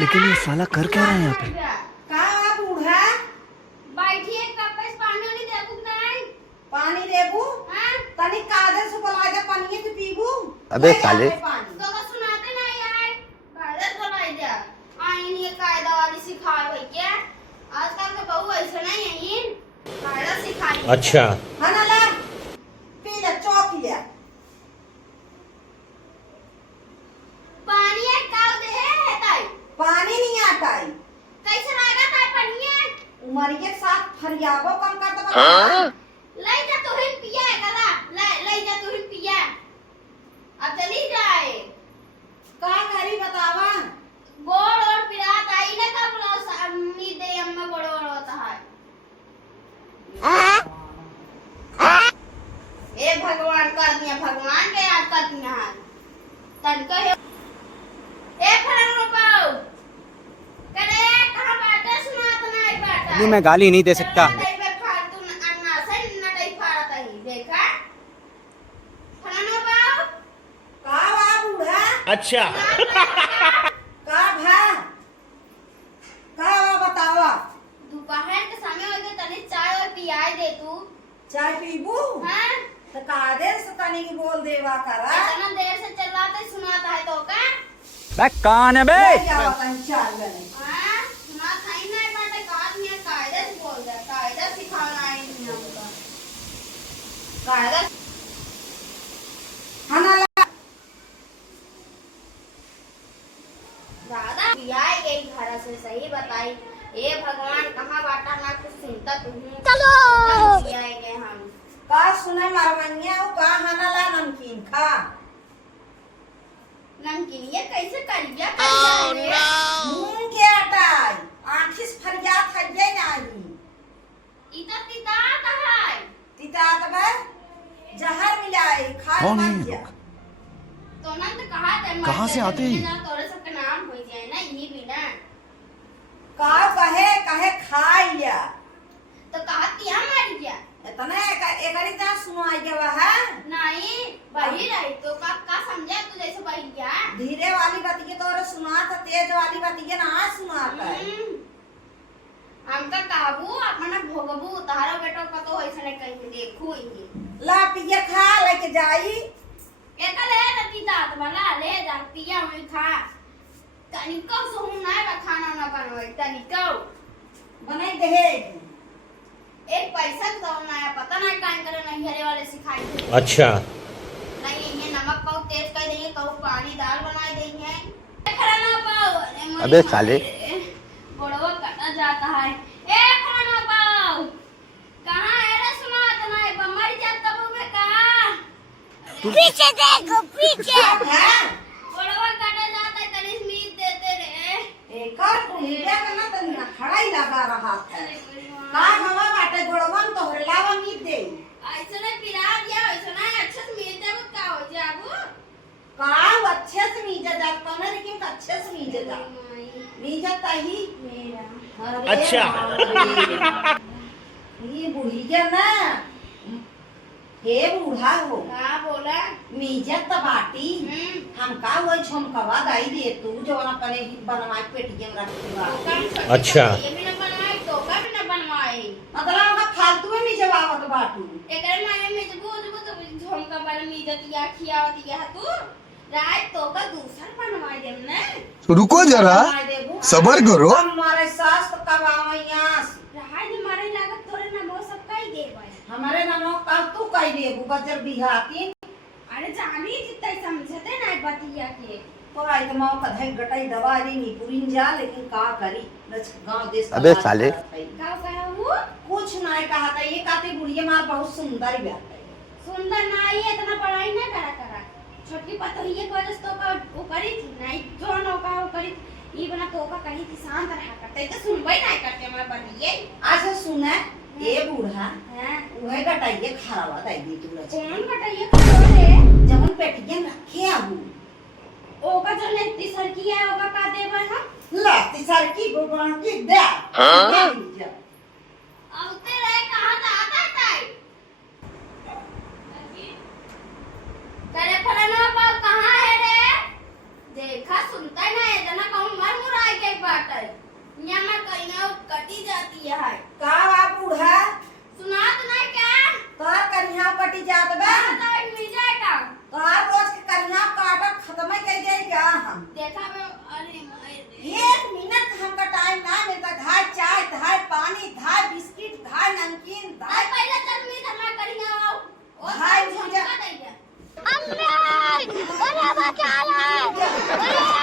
लेकिन ये साला कर क्या रहा है यहाँ पे? का बूढ़ा बैठिए कप पे पानी नहीं देबू नहीं पानी देबू हां तनी कादे से बोला दे पानी के पीबू। अबे साले। तो का सुनाते नहीं यार कायदा बोलाई दे आइन ये कायदा वाली सिखाए भैया आजकल के बहू ऐसे नहीं है इन कायदा सिखाई अच्छा हनला पी ले चौक ले पानी एक गाव दे है ताई पानी नहीं आता है कैसे लागा ताई पानी है उमर के साथ फरियाबो कम कर दे हां ले जा तू ही पिया कदा ले जा तू ही पिया अब चली जाए का करी बतावा गोड़ और पिरात आई ना का बोला उम्मीद है अम्मा गोड़ और होता है ए भगवान कर दिया भगवान के याद कर दिया तन को ए फलन पाओ करे कहां बाटे सुनात नहीं बाटा नहीं मैं गाली नहीं दे सकता। फालतू अन्ना से न नहीं फाड़ता ही देखा फलन पाओ का बा बूढ़ा अच्छा का भा का बा बतावा दोपहर के समय हो गए तने चाय और पियाई दे तू चाय पीबू हां तो कादे से तनी की बोल देवा करा इतना देर से चिल्लाते सुनाता है तो का बे कौन है बे? क्या बताएं चार गने हां सुना थाई नहीं बाटे काज में कायदे से बोल दे कायदा सिखाना है इन हमको कायदा हनला दादा पियाई गई घर से सही बताई ए भगवान कहां बाटा ना कुछ सुनता तू चलो पियाई गए हम का सुने मरवनिया उ का हनला नमकीन खा नमकीन ये कैसे करिया करिया मूंग के आटा आंखिस फरियात है जे नाही इता तिता है तितात बे जहर मिलाए खा कौन है मत ये जा। लोग? तो नंद कहाँ से आते हैं? तोरे सबका नाम हो जाए ना यही भी ना का कहे कहे खाई लिया तो कहा तिया मारी गया इतने एकरी ता सुनाई के है नहीं बही रही तो का समझा तू जैसे बही गया धीरे वाली बात के तोरे सुना तो तेज वाली बात के ना सुनाता है हमका काबू अपना भोगबू तारा बेटो का तो ऐसे नहीं कहीं देखू ही ला पिए खा लेके जाई एक ले रती दात वाला ले जा पिया हुई खा तनिको सो ना खाना ना बनवाई तनिको बने दे एक पैसा तो ना पता नहीं कान करे नहीं हरे वाले सिखाई थे अच्छा नहीं ये नमक पाओ तेज कर देंगे कहू पानी दाल बना देंगे खड़ा ना पाओ अबे साले। गोड़वा कटा जाता है ए खड़ा ना पाओ कहां है रे सुना इतना मर जाता बे का पीछे देखो पीछे है गोड़वा कटा जाता है तनी मीट देते रे एकर पुलिया का ना तन्ना खड़ा ही लगा रहा है का बाबा बाटे गोड़वन तो हरलावा मीत दे ऐसे नहीं पिला दिया ऐसे नहीं अच्छे से मीट दे का हो जाबू का अच्छे से मीजा जाता ना लेकिन अच्छे से मीजा जा मीजा ताही मेरा अच्छा। ये बूढ़ी के ना हे बूढ़ा हो का बोला मीजत बाटी हम का वो झुमकवा दाई दे तू जो अपने ही बनवाई पेटियम रखवा अच्छा। ये भी ना बनवाई तो का भी ना बनवाई मतलब हम फालतू में मीजवावत बाटू एकरे मारे में जब तो झोंका वाला मीजत या खियावत या तू रात तो का दूसरा बनवाई देम ना रुको जरा सबर करो। हमारे सास तो कब आवैयास रात मारे लागत तोरे ना वो सब कई देबे हमारे नामो का तू कह देबू बजर बिहाती अरे जानी जितना समझते ना बतिया के तो आई तो मां कधई गटाई दवा दी नी पुरिन जा लेकिन का करी गांव देश का अबे बात साले। करत हई। का कहा वो कुछ नहीं कहा था ये काते बुढ़िया मार बहुत सुंदर बात है सुंदर ना ये इतना पढ़ाई ना करा छोटी पतोहिए को वजह तो का वो करी थी नहीं जो ना का वो करी ये बना तो का कहीं थी शांत रहा करते तो सुनबई नहीं करते हमारा बनिए आज सुना ए बूढ़ा हां उहे गटाइए खरावा दाई दी तू रच कौन बताइए करो रे जवन पेटियन रखे आबू ओका जो ने तीसर किया है ओका का देबे हम ला तिसर की गोगण की दे हां औते रे कहां से आता ताई तेरे फलाना पर कहां है रे देखा सुनता नहीं है जना कहूं मर मुराई के कटी जात बे टाइम मिल जाएगा तो हर रोज के करिया काटा खत्म ही कर दे क्या हम देखा मैं अरे माय रे। 1 मिनट हमका टाइम ना मिलता धाय चाय धाय पानी धाय बिस्किट धाय नमकीन धाय पहले चल मी धमा करिया आओ हाय भूजा अम्मे अरे बचा ले